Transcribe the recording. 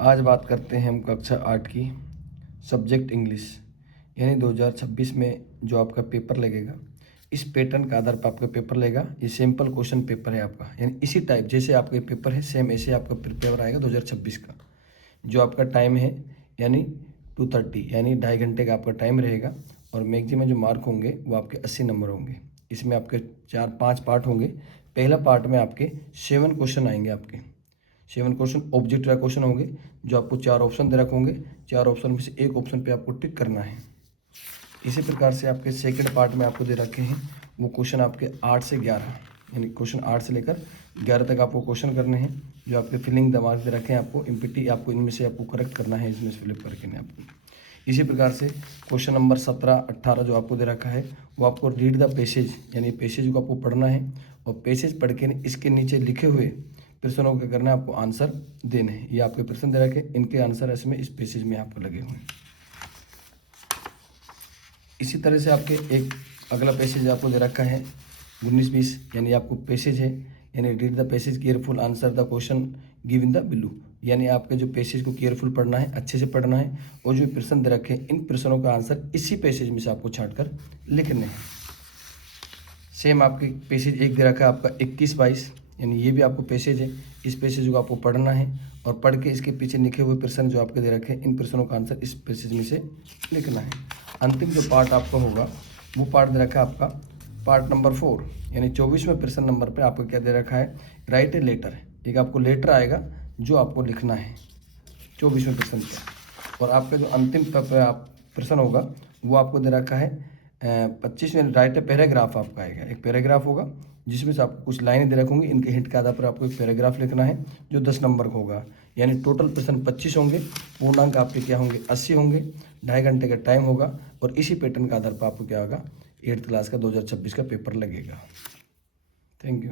आज बात करते हैं हम कक्षा 8 की सब्जेक्ट इंग्लिश यानी 2026 में जो आपका पेपर लगेगा इस पैटर्न के आधार पर आपका पेपर लेगा। ये सिंपल क्वेश्चन पेपर है आपका, यानी इसी टाइप जैसे आपका पेपर है सेम ऐसे आपका पेपर आएगा 2026 का। जो आपका टाइम है यानी 2:30 यानी 2.5 घंटे का आपका टाइम रहेगा और मैक्सिमम जो मार्क होंगे वो आपके 80 नंबर होंगे। इसमें आपके 4-5 पार्ट होंगे। पहला पार्ट में आपके 7 क्वेश्चन आएंगे। आपके 7 क्वेश्चन ऑब्जेक्टिव क्वेश्चन होंगे जो आपको 4 ऑप्शन दे रखे होंगे। 4 ऑप्शन में से एक ऑप्शन पे आपको टिक करना है। इसी प्रकार से आपके सेकंड पार्ट में आपको दे रखे हैं वो क्वेश्चन आपके 8 से 11 यानी क्वेश्चन 8 से लेकर 11 तक आपको क्वेश्चन करने हैं। जो आपके फिलिंग दिमाग दे रखे हैं आपको एमपीटी आपको इनमें से आपको करेक्ट करना है, इसमें से फिलिप करके नहीं आपको। इसी प्रकार से क्वेश्चन नंबर 17-18 जो आपको दे रखा है वो आपको रीड द पैसेज यानी पैसेज को आपको पढ़ना है और पैसेज पढ़ के इसके नीचे लिखे हुए प्रश्नों को करना है, आपको आंसर देने हैं। ये आपके प्रश्न दे रखे, इनके आंसर इसमें इस पैसेज में आपको लगे हुए हैं। इसी तरह से आपके एक अगला पैसेज आपको दे रखा है 19-20 यानी आपको पैसेज है यानी read the passage careful answer the question give in the below यानी आपके जो पैसेज को केयरफुल पढ़ना है, अच्छे से पढ़ना है और जो प्रश्न दे रखे हैं इन प्रश्नों का आंसर इसी पैसेज में से आपको छाँट कर लिखने हैं। सेम आपके पैसेज एक दे रखा है आपका 21-22 यानी ये भी आपको पैसेज है। इस पैसेज को आपको पढ़ना है और पढ़ के इसके पीछे लिखे हुए प्रश्न जो आपके दे रखे हैं इन प्रश्नों का आंसर इस पैसेज में से लिखना है। अंतिम जो पार्ट आपका होगा वो पार्ट दे रखा है आपका पार्ट नंबर 4 यानी 24वें प्रश्न नंबर पे आपको क्या दे रखा है, राइट ए लेटर। एक आपको लेटर आएगा जो आपको लिखना है 24वें प्रश्न पे। और आपका जो अंतिम प्रश्न होगा वो आपको दे रखा है 25वें राइट ए पैराग्राफ आपका आएगा। एक पैराग्राफ होगा जिसमें से आपको कुछ लाइनें दे रखूँगी, इनके हिंट के आधार पर आपको एक पैराग्राफ लिखना है जो 10 नंबर का होगा। यानी टोटल प्रश्न 25 होंगे, पूर्णांक आपके क्या होंगे 80 होंगे, 2.5 घंटे का टाइम होगा और इसी पैटर्न के आधार पर आपको क्या होगा 8th क्लास का 2026 का पेपर लगेगा। Thank you.